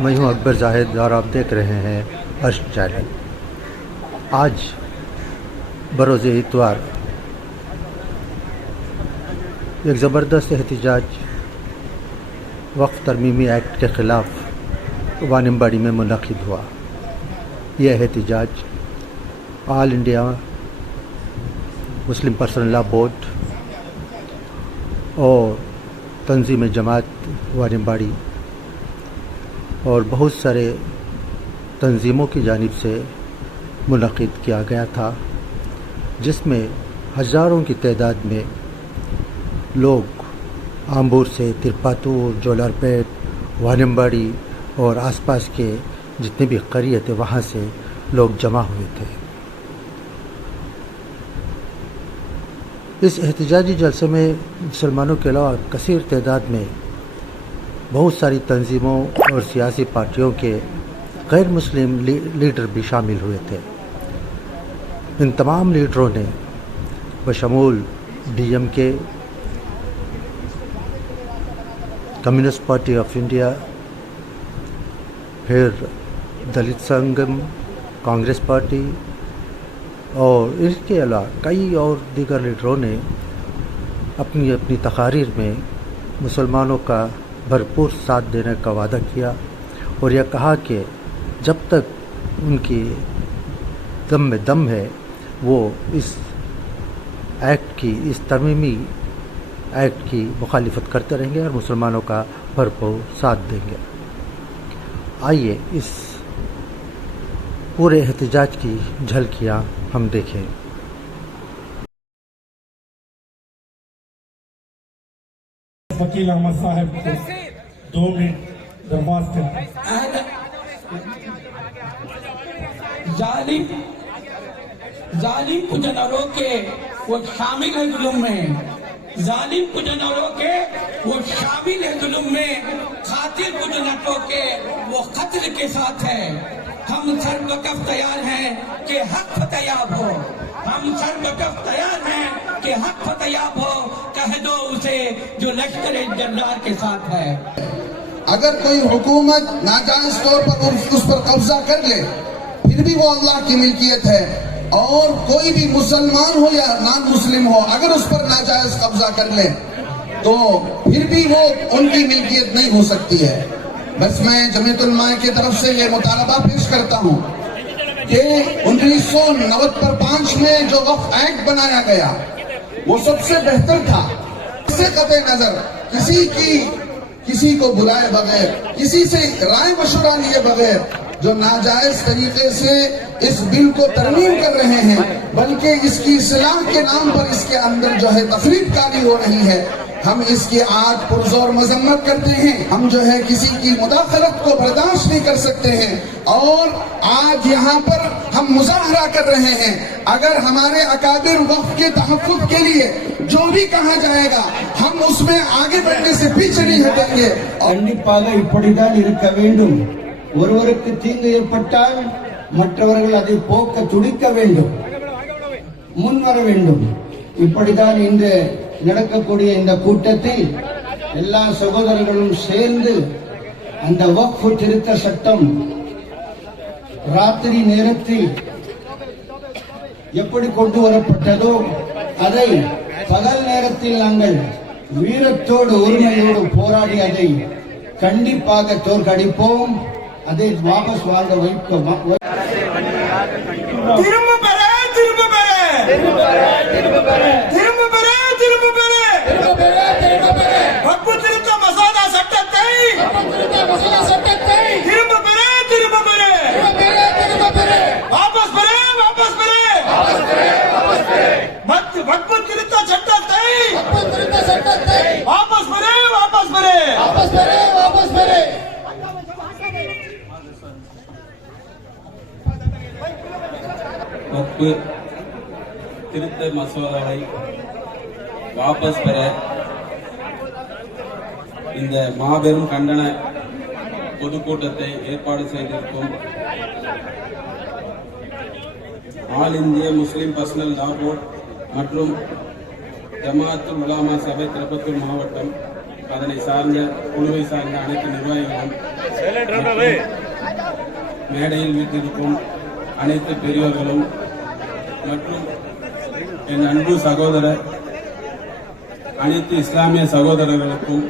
میں ہوں اکبر زاہد اور آپ دیکھ رہے ہیں عرش چینل۔ آج بروز اتوار ایک زبردست احتجاج وقف ترمیمی ایکٹ کے خلاف وانمباڑی میں منعقد ہوا۔ یہ احتجاج آل انڈیا مسلم پرسنل لا بورڈ اور تنظیم جماعت وانمباڑی اور بہت سارے تنظیموں کی جانب سے منعقد کیا گیا تھا، جس میں ہزاروں کی تعداد میں لوگ آمبور سے ترپاتور، جولارپیٹ، وانمباڑی اور آس پاس کے جتنے بھی قریے تھے وہاں سے لوگ جمع ہوئے تھے۔ اس احتجاجی جلسے میں مسلمانوں کے علاوہ کثیر تعداد میں بہت ساری تنظیموں اور سیاسی پارٹیوں کے غیر مسلم لیڈر بھی شامل ہوئے تھے۔ ان تمام لیڈروں نے بشمول DMK، کمیونسٹ پارٹی آف انڈیا، پھر دلت سنگم، کانگریس پارٹی اور اس کے علاوہ کئی اور دیگر لیڈروں نے اپنی اپنی تقاریر میں مسلمانوں کا بھرپور ساتھ دینے کا وعدہ کیا اور یہ کہا کہ جب تک ان کی دم میں دم ہے وہ اس ایکٹ کی، اس ترمیمی ایکٹ کی مخالفت کرتے رہیں گے اور مسلمانوں کا بھرپور ساتھ دیں گے۔ آئیے اس پورے احتجاج کی جھلکیاں ہم دیکھیں۔ وکیل احمد صاحب کو 2 منٹ درخواست ہے۔ ظالم کو جنوروں کے وہ شامل ہے ظلم میں، ظالم کو جنوروں کے وہ شامل ہے ظلم میں، قاتل کو جنٹوں کے وہ قتل کے ساتھ ہے۔ ہم سر بکف تیار ہیں کہ حق فتیاب ہو، ہم سر بکف تیار ہیں کہ حق فتیاب ہو، کہہ دو اسے جو لشکر جرار کے ساتھ ہے۔ اگر کوئی حکومت ناجائز طور پر اس پر قبضہ کر لے پھر بھی وہ اللہ کی ملکیت ہے، اور کوئی بھی مسلمان ہو یا نان مسلم ہو اگر اس پر ناجائز قبضہ کر لے تو پھر بھی وہ ان کی ملکیت نہیں ہو سکتی ہے۔ بس میں جمعیت علماء کی طرف سے یہ مطالبہ پیش کرتا ہوں کہ 1995 میں جو وقف ایکٹ بنایا گیا وہ سب سے بہتر تھا۔ اس سے قطع نظر کسی کو بلائے بغیر، کسی سے رائے مشورہ لیے بغیر جو ناجائز طریقے سے اس بل کو ترمیم کر رہے ہیں، بلکہ اس کی اصلاح کے نام پر اس کے اندر جو ہے تفریق کاری ہو رہی ہے، ہم اس کی آج پرزور مذمت کرتے ہیں۔ ہم جو ہے کسی کی مداخلت کو برداشت نہیں کر سکتے ہیں، اور آج یہاں پر ہم مظاہرہ کر رہے ہیں۔ اگر ہمارے اکابر وقف کے تحفظ کے لیے جو بھی کہا جائے گا ہم اس میں آگے بڑھنے سے پیچھے نہیں ہٹیں گے۔ கண்டிப்பாக இப்படிதான் இருக்க வேண்டும். ஒருவருக்கு தீங்கு ஏற்பட்டால் மற்றவர்கள் அதை போக்க துடிக்க வேண்டும், முன்வர வேண்டும். இப்படிதான் இன்று நடக்கக்கூடிய இந்த கூட்டத்தில் எல்லா சகோதரர்களும் சேர்ந்து அந்த வக்ஃப் திருத்த சட்டம் ராத்திரி நேரத்தில் எப்படி கொண்டு வரப்பட்டதோ அதை பகல் நேரத்தில் நாங்கள் வீரத்தோடு உரிமையோடு போராடி அதை கண்டிப்பாக தோற்கடிப்போம், அதை வாபஸ் வாங்க வைப்போம்। வக்ஃப் திருத்த மசோதாவை வாபஸ் பெற இந்த மாபெரும் கண்டன பொதுக்கூட்டத்தை ஏற்பாடு செய்திருக்கும் ஆல் இந்திய முஸ்லிம் பர்சனல் லா போர்ட் மற்றும் ஜமாஅத்துல் உலமா சபை திருப்பத்தூர் மாவட்டம் அதனை சார்ந்த குழுவை சார்ந்த அனைத்து நிர்வாகிகளும் மேடையில் வீட்டிற்கும் அனைத்து பெரியோர்களும் மற்றும் என் அன்பு சகோதரர் அனைத்து இஸ்லாமிய சகோதரர்களுக்கும்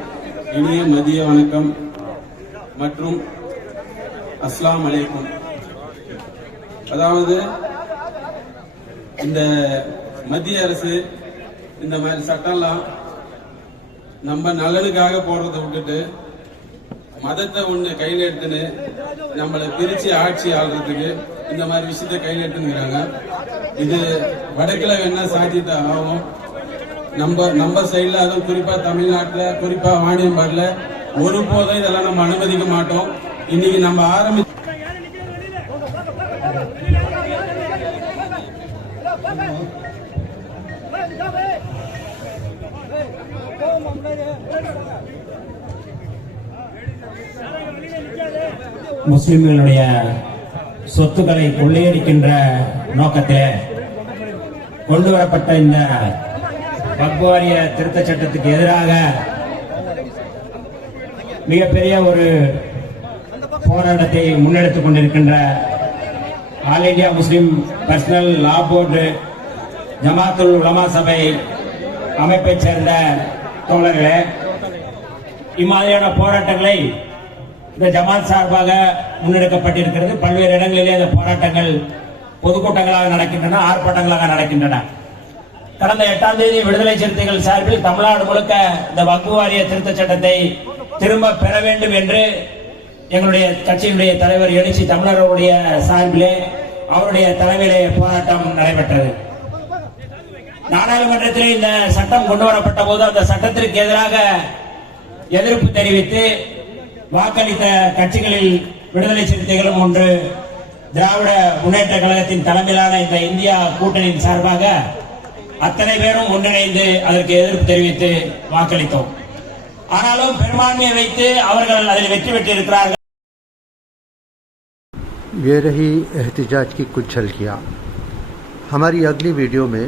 இனிய மதிய வணக்கம் மற்றும் அஸ்ஸலாமு அலைக்கும். அதாவது இந்த மத்திய அரசு இந்த மாதிரி சட்டம்லாம் நம்ம நலனுக்காக போடுறதை விட்டுட்டு மதத்தை ஒண்ணு கையில் எடுத்துன்னு நம்மளை பிரிச்சு ஆட்சி ஆள்றதுக்கு இந்த மாதிரி விஷயத்த கையில் எடுத்துக்கிறாங்க. இது வடக்குல வேணா சாத்தியத்தான் ஆகும். நம்ம சைட்ல, அதுவும் குறிப்பா தமிழ்நாட்டுல, குறிப்பா வாணியம்பாடில் ஒருபோதும் இதெல்லாம் நம்ம அனுமதிக்க மாட்டோம். இன்னைக்கு நம்ம முஸ்லிம்களுடைய சொத்துக்களை கொள்ளையடிக்கின்ற நோக்கத்தில் கொண்டுவரப்பட்ட இந்த வக்ஃப் வாரிய திருத்த சட்டத்துக்கு எதிராக மிகப்பெரிய ஒரு போராட்டத்தை முன்னெடுத்துக் கொண்டிருக்கின்ற all India Muslim personal law board ஜமாத்துல் உலமா சபை அமைப்பைச் சேர்ந்த தோழர்களே, இம்மாதிரியான போராட்டங்களை இந்த ஜமாத் சார்பாக முன்னெடுக்கப்பட்டிருக்கிறது. பல்வேறு இடங்களிலே இந்த போராட்டங்கள் பொதுக்கூட்டங்களாக நடக்கின்றன, ஆர்ப்பாட்டங்களாக நடக்கின்றன. கடந்த 8ஆம் தேதி விடுதலை சிறுத்தைகள் சார்பில் தமிழ்நாடு முழுக்க இந்த வக்ஃப் வாரிய திருத்த சட்டத்தை திரும்ப பெற வேண்டும் என்று எங்களுடைய கட்சியினுடைய தலைவர் எழுச்சி தமிழர்களுடைய சார்பிலே அவருடைய தலைமையிலே போராட்டம் நடைபெற்றது. நாடாளுமன்றத்தில் இந்த சட்டம் கொண்டு வரப்பட்ட போது அந்த சட்டத்திற்கு எதிராக எதிர்ப்பு தெரிவித்து வாக்களித்த கட்சிகளில் விடுதலை சிறுத்தைகளும் ஒன்று. திராவிட முன்னேற்ற கழகத்தின் தலைமையிலான இந்த இந்தியா கூட்டணியின் சார்பாக அத்தனை பேரும் ஒன்றிணைந்து அதற்கு எதிர்ப்பு தெரிவித்து வாக்களித்தோம். ஆனாலும் பெரும்பான்மையை வைத்து அவர்கள் அதில் வெற்றி பெற்றிருக்கிறார்கள். ये रही एहतिजाज की कुछ झलकियाँ। हमारी अगली वीडियो में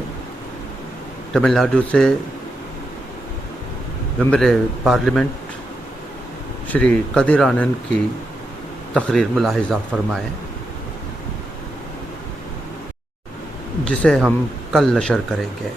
तमिलनाडु से मेंबर पार्लियामेंट श्री कदीर आनंद की तकरीर मुलाहिजा फरमाएं, जिसे हम कल नशर करेंगे।